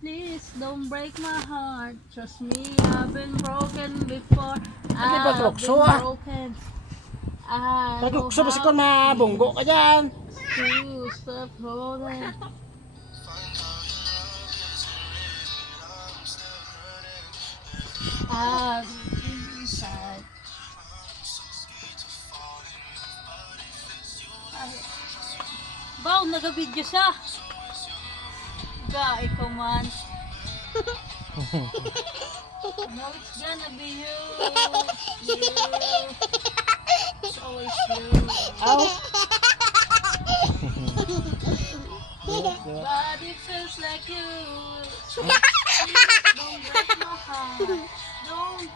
Please don't break my heart. Trust me, I've been broken before. Ano ba, I've trukso, been ah? broken. I know Nagukso ba si how kon mabunggo ka dyan? to stop holding. I'm inside. Baw, nag-video siya. Ga, ikaw man. No, it's gonna be you. You. It's always you. Aw. But it feels like you. So please don't break my heart. Don't.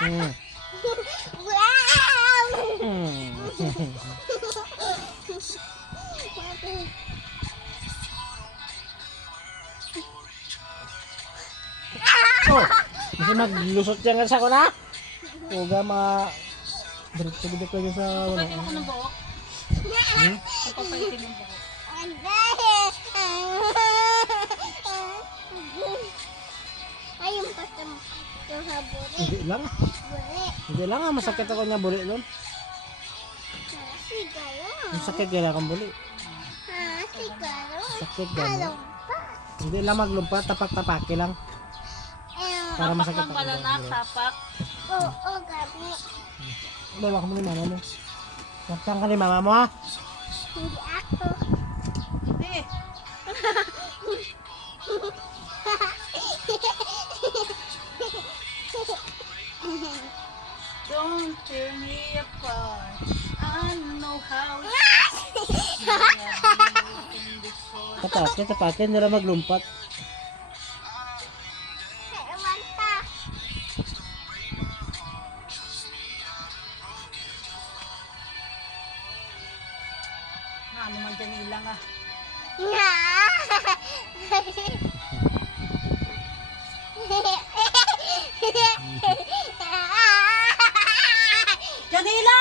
Hmm. Oh, kasi maglusot dyan ka sa ko na. Huwag ma... Diretso-diretso ko dyan sa... Papaitin ako ng buhok. Hmm? Papaitin yung buhok. Ayun pa sa haburi. Hindi lang. Buri. Hindi lang ah, masakit ako niya buli nun. Sigaro. Masakit kaya akong buli. Sigaro. Sakit gano'n. Alam pa. Hindi lang maglumpat, tapak-tapaki lang. Para masakit Tapak lang pala ako. na, tapak. Oo, gabi. Bawa ko mo ni mama mo. Saktan ka ni mama mo ha. Hindi ako. Hindi. Don't tear me apart. I know how it's before. Tapake, nila maglumpat. Ewan ka. Ano man dyan ilang ah. Nga. Janila!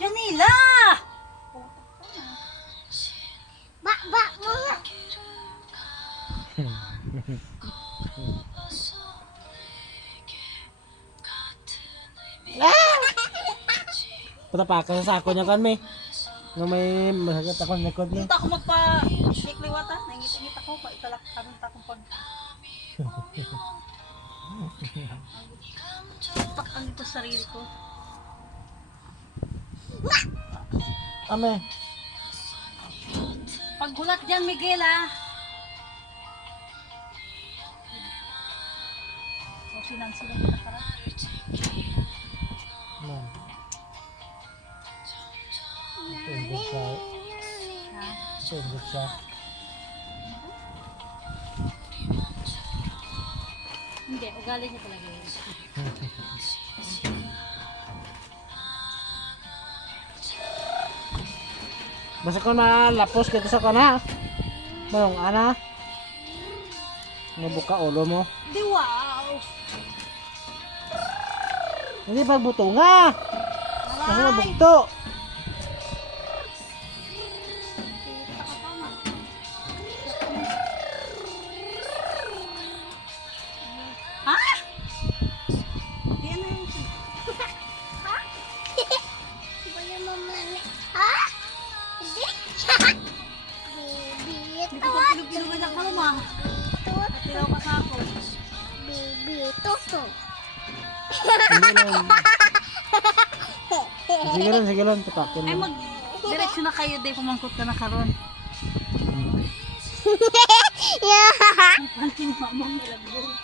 Janila! Ba mo nga. Patapaka sa sako niya kan may. Nga may masakit ako sa likod niya. Punta ako magpa-ikliwata. Nangit-ingit ako. Paitalak kami akong pag... Takpan dito sa sarili ko. Ame. Paggulat dyan, Miguel ah. O, sinan-sinan kita tara. Man. Tundok siya. Ha? Tundok siya. Hindi, ugali niya talaga yun. Basta ko malapos kita sa kana. Mayong ana. Nabuka ulo mo. Di wow! Hindi pagbuto nga. Kasi mabugto. Ha? Di ano yun? Ha? Wala mamani. Ha? Hindi. Baby, Hindi ko ito. pa pilog-pilogan ng kalma. Tilaw ka sa ako. Baby, toto. Sige lang, tapakin Ay mo. mag-direksyon na kayo, day pumangkot ka na karon. Yeah. Ang panty ni mama mo,